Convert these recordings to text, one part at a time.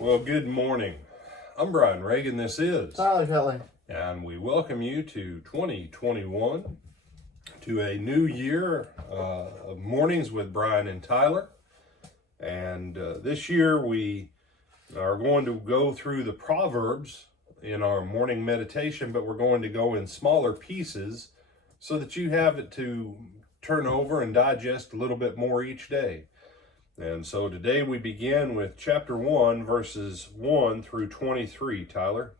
Well, good morning. I'm Brian Reagan. This is Tyler Kelly. And we welcome you to 2021, to a new year of mornings with Brian and Tyler. And this year we are going to go through the Proverbs in our morning meditation, but we're going to go in smaller pieces so that you have it to turn over and digest a little bit more each day. And so today we begin with chapter 1, verses 1 through 23, Tyler.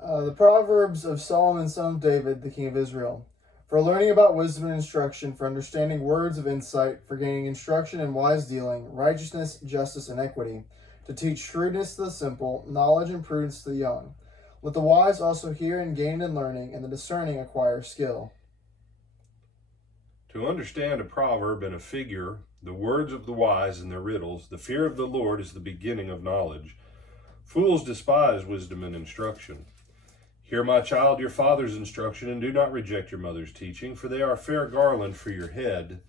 The Proverbs of Solomon, son of David, the king of Israel. For learning about wisdom and instruction, for understanding words of insight, for gaining instruction in wise dealing, righteousness, justice, and equity, to teach shrewdness to the simple, knowledge and prudence to the young. Let the wise also hear and gain in learning, and the discerning acquire skill. To understand a proverb and a figure, the words of the wise and their riddles, the fear of the Lord is the beginning of knowledge. Fools despise wisdom and instruction. Hear, my child, your father's instruction, and do not reject your mother's teaching, for they are a fair garland for your head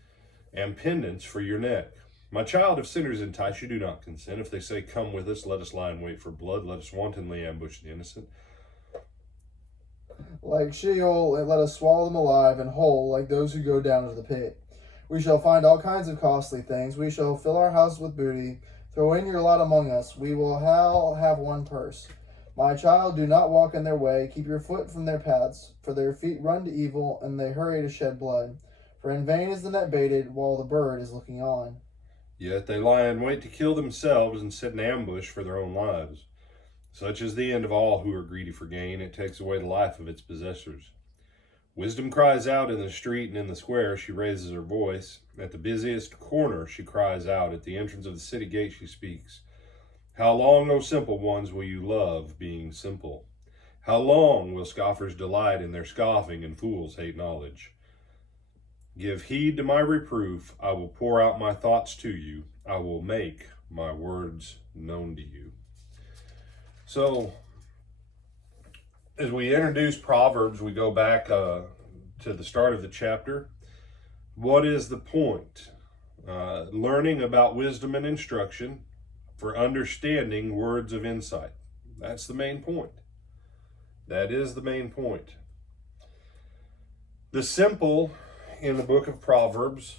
and pendants for your neck. My child, if sinners entice you, do not consent. If they say, come with us, let us lie in wait for blood, let us wantonly ambush the innocent. Like Sheol, let us swallow them alive, and whole, like those who go down to the pit. We shall find all kinds of costly things. We shall fill our house with booty. Throw in your lot among us. We will all have one purse. My child, do not walk in their way. Keep your foot from their paths. For their feet run to evil, and they hurry to shed blood. For in vain is the net baited, while the bird is looking on. Yet they lie in wait to kill themselves and sit in ambush for their own lives. Such is the end of all who are greedy for gain. It takes away the life of its possessors. Wisdom cries out in the street and in the square. She raises her voice. At the busiest corner she cries out. At the entrance of the city gate she speaks. How long, O simple ones, will you love being simple? How long will scoffers delight in their scoffing and fools hate knowledge? Give heed to my reproof. I will pour out my thoughts to you. I will make my words known to you. So, as we introduce Proverbs, we go back to the start of the chapter. What is the point? Learning about wisdom and instruction for understanding words of insight. That's the main point. That is the main point. The simple in the book of Proverbs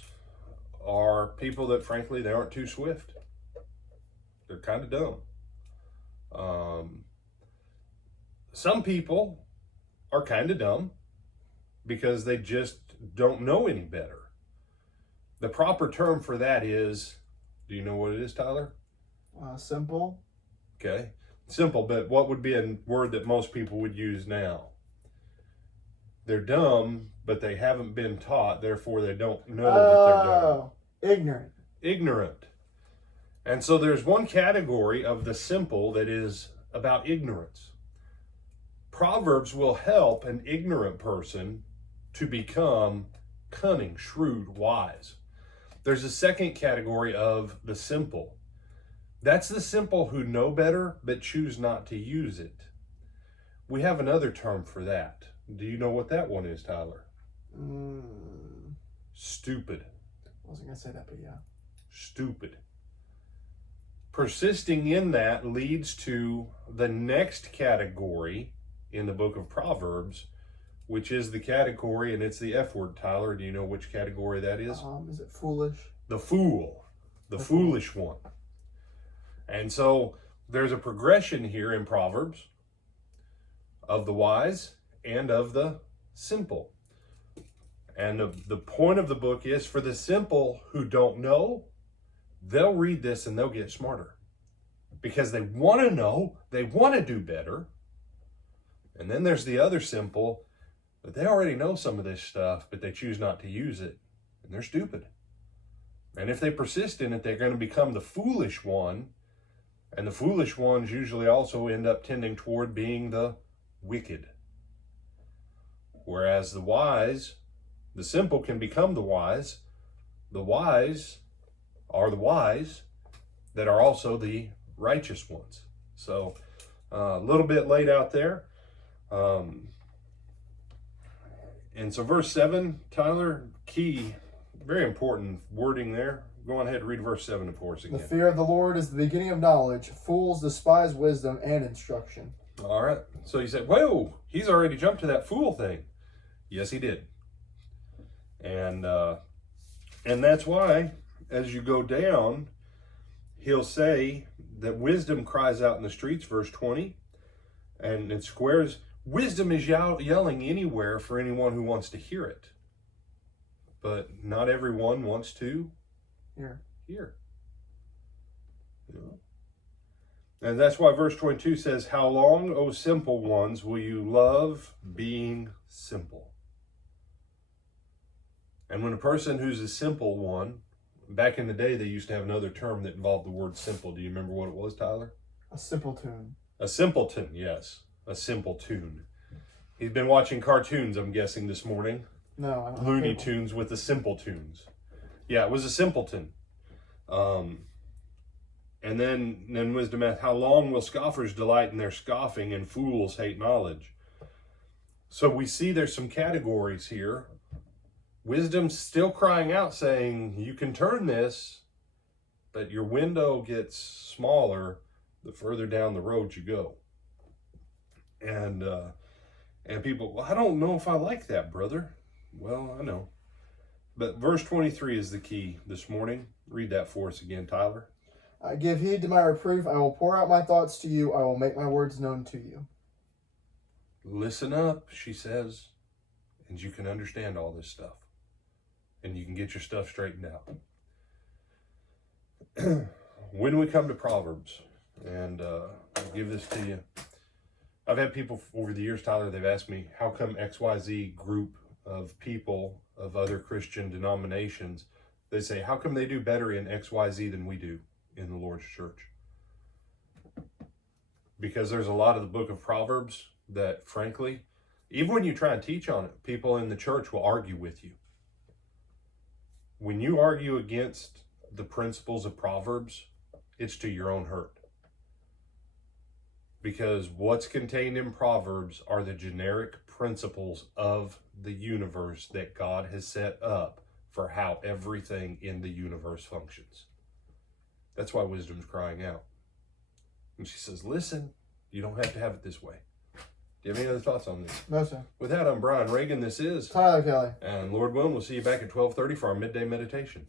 are people that, frankly, they aren't too swift. They're kind of dumb. Some people are kind of dumb because they just don't know any better. The proper term for that is, do you know what it is, Tyler? Simple. Okay. Simple, but what would be a word that most people would use now? They're dumb, but they haven't been taught, therefore they don't know that they're dumb. Ignorant. Ignorant. And so there's one category of the simple that is about ignorance. Proverbs will help an ignorant person to become cunning, shrewd, wise. There's a second category of the simple. That's the simple who know better but choose not to use it. We have another term for that. Do you know what that one is, Tyler? Stupid. I wasn't going to say that, but yeah. Stupid. Persisting in that leads to the next category in the book of Proverbs, which is the category, and it's the F word, Tyler. Do you know which category that is? Is it foolish? The fool. The foolish one. And so there's a progression here in Proverbs of the wise and of the simple. And the point of the book is for the simple who don't know, they'll read this and they'll get smarter because they want to know, they want to do better. And then there's the other simple, that they already know some of this stuff, but they choose not to use it, and they're stupid. And if they persist in it, they're going to become the foolish one, and the foolish ones usually also end up tending toward being the wicked. Whereas the wise, the simple can become the wise are the wise that are also the righteous ones. So a little bit laid out there. And so verse 7, Tyler, key, very important wording there. go on ahead and read verse 7 for us The again. fear of the Lord is the beginning of knowledge. Fools despise wisdom and instruction. All right. So you said, whoa, he's already jumped to that fool thing. Yes, he did. And that's why, as you go down, he'll say that wisdom cries out in the streets, verse 20, and in squares. Wisdom is yelling anywhere for anyone who wants to hear it. But not everyone wants to hear. You know? And that's why verse 22 says, how long, O simple ones, will you love being simple? And when a person who's a simple one, back in the day, they used to have another term that involved the word simple. Do you remember what it was, Tyler? A simpleton. A simpleton, yes. A simple tune. He's been watching cartoons, I'm guessing, this morning. No, I don't. Looney Tunes with the simple tunes. Yeah, it was a simpleton. And then wisdom hath, how long will scoffers delight in their scoffing and fools hate knowledge? So we see there's some categories here. Wisdom's still crying out saying, you can turn this, but your window gets smaller the further down the road you go. And people, well, I don't know if I like that, brother. Well, I know. But verse 23 is the key this morning. Read that for us again, Tyler. I give heed to my reproof. I will pour out my thoughts to you. I will make my words known to you. Listen up, she says, and you can understand all this stuff. And you can get your stuff straightened out. When we come to Proverbs, and I'll give this to you. I've had people over the years, Tyler, they've asked me, how come XYZ group of people of other Christian denominations, they say, how come they do better in XYZ than we do in the Lord's church? Because there's a lot of the book of Proverbs that, frankly, even when you try and teach on it, people in the church will argue with you. When you argue against the principles of Proverbs, it's to your own hurt. Because what's contained in Proverbs are the generic principles of the universe that God has set up for how everything in the universe functions. That's why wisdom's crying out. And she says, listen, you don't have to have it this way. Do you have any other thoughts on this? No, sir. With that, I'm Brian Reagan. This is Tyler Kelly. And Lord willing, we'll see you back at 12:30 for our midday meditation.